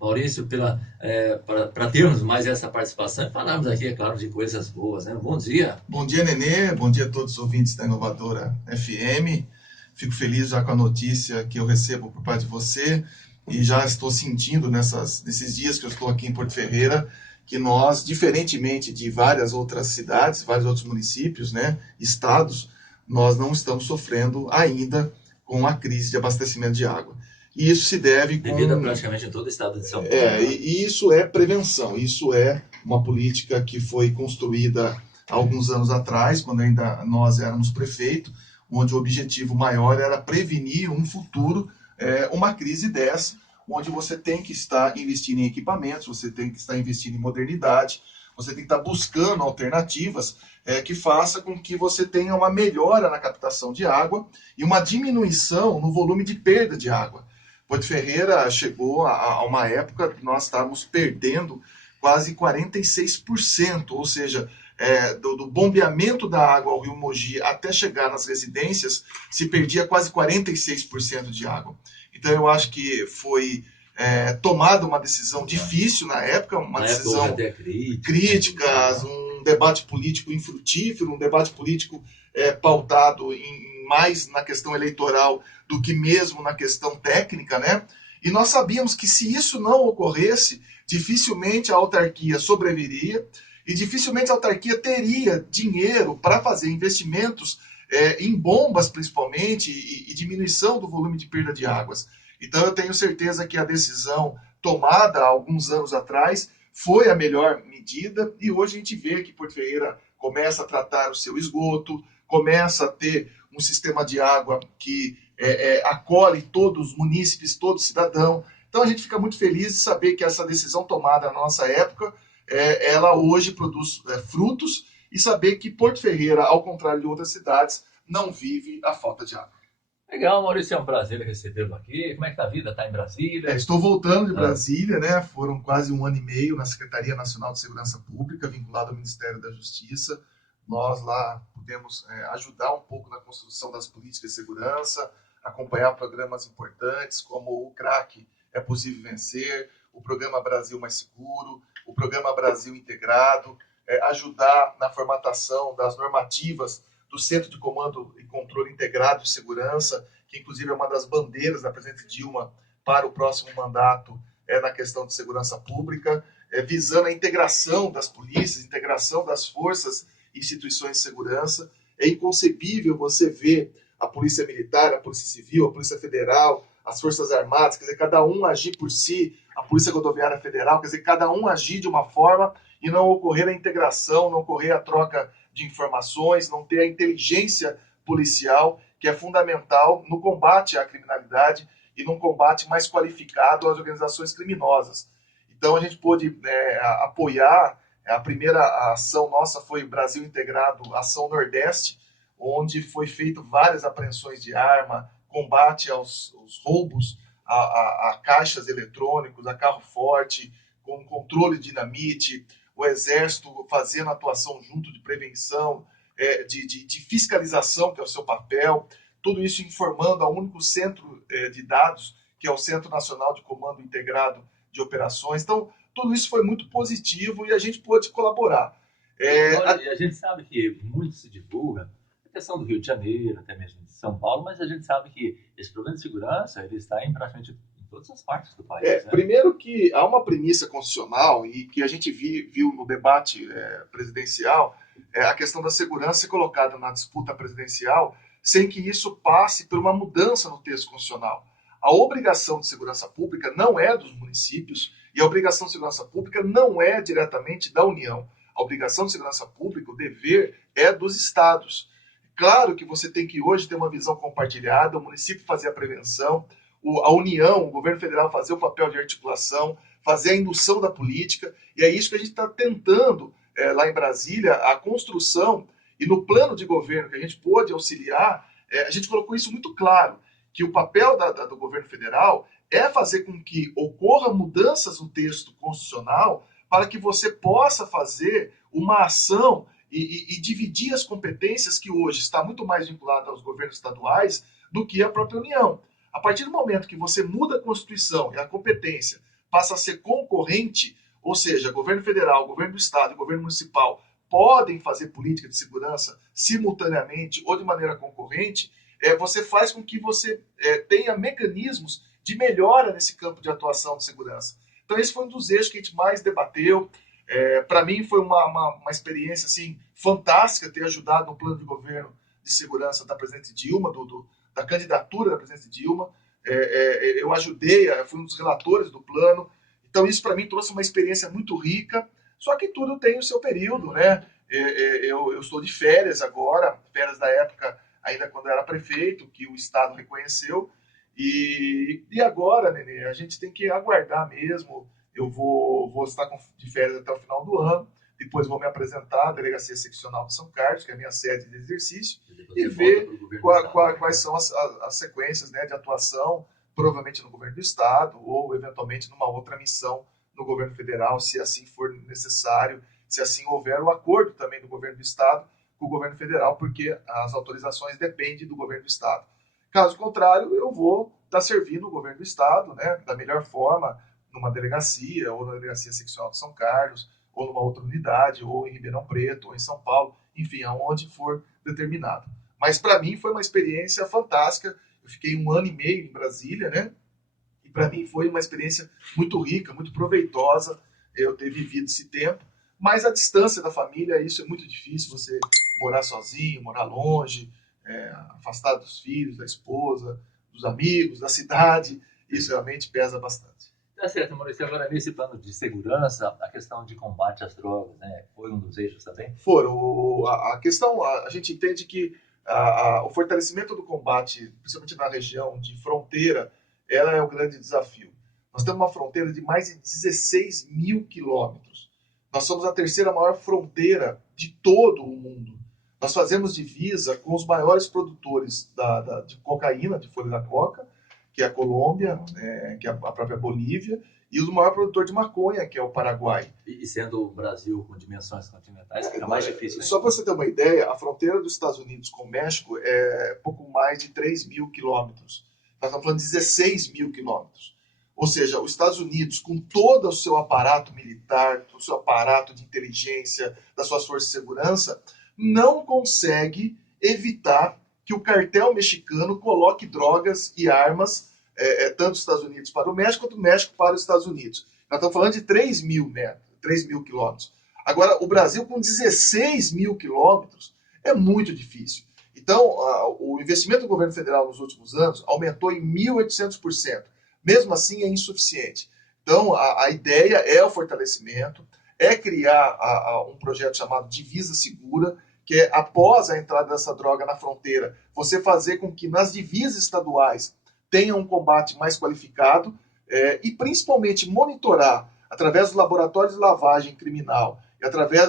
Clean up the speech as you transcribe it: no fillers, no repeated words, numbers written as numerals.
Maurício, para termos mais essa participação e falarmos aqui, é claro, de coisas boas, né? Bom dia. Bom dia, Nenê. Bom dia a todos os ouvintes da Inovadora FM. Fico feliz já com a notícia que eu recebo por parte de você e já estou sentindo nesses dias que eu estou aqui em Porto Ferreira que nós, diferentemente de várias outras cidades, vários outros municípios, né, estados, nós não estamos sofrendo ainda com a crise de abastecimento de água. E isso se deve devido a praticamente em todo o estado de São Paulo. E isso é prevenção, isso é uma política que foi construída há alguns anos atrás, quando ainda nós éramos prefeito, onde o objetivo maior era prevenir um futuro, uma crise dessa, onde você tem que estar investindo em equipamentos, você tem que estar investindo em modernidade, você tem que estar buscando alternativas que faça com que você tenha uma melhora na captação de água e uma diminuição no volume de perda de água. Porto Ferreira chegou a uma época que nós estávamos perdendo quase 46%, ou seja, do bombeamento da água ao rio Mogi até chegar nas residências, se perdia quase 46% de água. Então eu acho que foi tomada uma decisão difícil na época, uma decisão crítica, um debate político infrutífero, um debate político pautado mais na questão eleitoral do que mesmo na questão técnica, né? E nós sabíamos que se isso não ocorresse, dificilmente a autarquia sobreviveria e dificilmente a autarquia teria dinheiro para fazer investimentos em bombas, principalmente, e diminuição do volume de perda de águas. Então eu tenho certeza que a decisão tomada há alguns anos atrás foi a melhor medida e hoje a gente vê que Porto Ferreira começa a tratar o seu esgoto, começa a ter um sistema de água que acolhe todos os munícipes, todo cidadão. Então a gente fica muito feliz de saber que essa decisão tomada na nossa época, ela hoje produz frutos e saber que Porto Ferreira, ao contrário de outras cidades, não vive a falta de água. Legal, Maurício, é um prazer recebê-lo aqui. Como é que tá a vida? Está em Brasília? Estou voltando de Brasília, né? Foram quase 1 ano e meio na Secretaria Nacional de Segurança Pública, vinculado ao Ministério da Justiça. Nós lá pudemos ajudar um pouco na construção das políticas de segurança, acompanhar programas importantes como o CRAC É Possível Vencer, o Programa Brasil Mais Seguro, o Programa Brasil Integrado, ajudar na formatação das normativas do Centro de Comando e Controle Integrado de Segurança, que inclusive é uma das bandeiras da presidente Dilma para o próximo mandato na questão de segurança pública, visando a integração das polícias, integração das forças e instituições de segurança. É inconcebível você ver a Polícia Militar, a Polícia Civil, a Polícia Federal, as Forças Armadas, quer dizer, cada um agir por si, a Polícia Rodoviária Federal, quer dizer, cada um agir de uma forma e não ocorrer a integração, não ocorrer a troca de informações, não ter a inteligência policial, que é fundamental no combate à criminalidade e num combate mais qualificado às organizações criminosas. Então a gente pôde apoiar, a primeira ação nossa foi o Brasil Integrado Ação Nordeste, onde foi feito várias apreensões de arma, combate aos roubos a caixas eletrônicos, a carro forte, com controle de dinamite, o Exército fazendo atuação junto de prevenção, de fiscalização, que é o seu papel, tudo isso informando ao único centro de dados, que é o Centro Nacional de Comando Integrado de Operações. Então, tudo isso foi muito positivo e a gente pôde colaborar. A gente sabe que muito se divulga a questão do Rio de Janeiro, até mesmo de São Paulo, mas a gente sabe que esse problema de segurança ele está em praticamente todas as partes do país. Né? Primeiro que há uma premissa constitucional e que a gente viu no debate presidencial, a questão da segurança ser colocada na disputa presidencial sem que isso passe por uma mudança no texto constitucional. A obrigação de segurança pública não é dos municípios e a obrigação de segurança pública não é diretamente da União. A obrigação de segurança pública, o dever, é dos estados. Claro que você tem que hoje ter uma visão compartilhada, o município fazer a prevenção, a União, o governo federal fazer o papel de articulação, fazer a indução da política, e é isso que a gente está tentando lá em Brasília, a construção, e no plano de governo que a gente pôde auxiliar, a gente colocou isso muito claro, que o papel do governo federal é fazer com que ocorram mudanças no texto constitucional para que você possa fazer uma ação e dividir as competências que hoje está muito mais vinculada aos governos estaduais do que à própria União. A partir do momento que você muda a Constituição e a competência passa a ser concorrente, ou seja, governo federal, governo do estado e governo municipal podem fazer política de segurança simultaneamente ou de maneira concorrente, você faz com que você tenha mecanismos de melhora nesse campo de atuação de segurança. Então esse foi um dos eixos que a gente mais debateu. Para mim foi uma experiência assim, fantástica ter ajudado no plano de governo de segurança da presidente Dilma, da candidatura da presidente Dilma. Eu ajudei, fui um dos relatores do plano. Então isso para mim trouxe uma experiência muito rica, só que tudo tem o seu período, né? Eu estou de férias agora, férias da época ainda quando eu era prefeito, que o Estado reconheceu, e agora, Nenê, a gente tem que aguardar mesmo. Eu vou estar de férias até o final do ano, depois vou me apresentar à Delegacia Seccional de São Carlos, que é a minha sede de exercício, e ver quais são as sequências, né, de atuação, provavelmente no governo do Estado, ou eventualmente numa outra missão no governo federal, se assim for necessário, se assim houver o acordo também do governo do Estado com o governo federal, porque as autorizações dependem do governo do Estado. Caso contrário, eu vou estar servindo o governo do Estado, né, da melhor forma, numa delegacia, ou na Delegacia Seccional de São Carlos, ou numa outra unidade, ou em Ribeirão Preto, ou em São Paulo, enfim, aonde for determinado. Mas para mim foi uma experiência fantástica. Eu fiquei 1 ano e meio em Brasília, né? E para mim foi uma experiência muito rica, muito proveitosa eu ter vivido esse tempo. Mas a distância da família, isso é muito difícil, você morar sozinho, morar longe, afastado dos filhos, da esposa, dos amigos, da cidade, isso realmente pesa bastante. Tá certo, Maurício. Agora, nesse plano de segurança, a questão de combate às drogas, né, foi um dos eixos também? A questão, a gente entende que o fortalecimento do combate, principalmente na região de fronteira, ela é o grande desafio. Nós temos uma fronteira de mais de 16 mil quilômetros. Nós somos a terceira maior fronteira de todo o mundo. Nós fazemos divisa com os maiores produtores de cocaína, de folha da coca, que é a Colômbia, que é a própria Bolívia, e o maior produtor de maconha, que é o Paraguai. E sendo o Brasil com dimensões continentais, fica mais difícil. Só para você ter uma ideia, a fronteira dos Estados Unidos com o México é pouco mais de 3 mil quilômetros. Nós estamos falando de 16 mil quilômetros. Ou seja, os Estados Unidos, com todo o seu aparato militar, o seu aparato de inteligência, das suas forças de segurança, não consegue evitar que o cartel mexicano coloque drogas e armas, tanto dos Estados Unidos para o México, quanto do México para os Estados Unidos. Nós estamos falando de 3 mil metros, 3 mil quilômetros. Agora, o Brasil com 16 mil quilômetros é muito difícil. Então, o investimento do governo federal nos últimos anos aumentou em 1.800%. Mesmo assim, é insuficiente. Então, a ideia é o fortalecimento, é criar um projeto chamado Divisa Segura, que é, após a entrada dessa droga na fronteira, você fazer com que nas divisas estaduais tenha um combate mais qualificado e, principalmente, monitorar, através dos laboratórios de lavagem criminal e através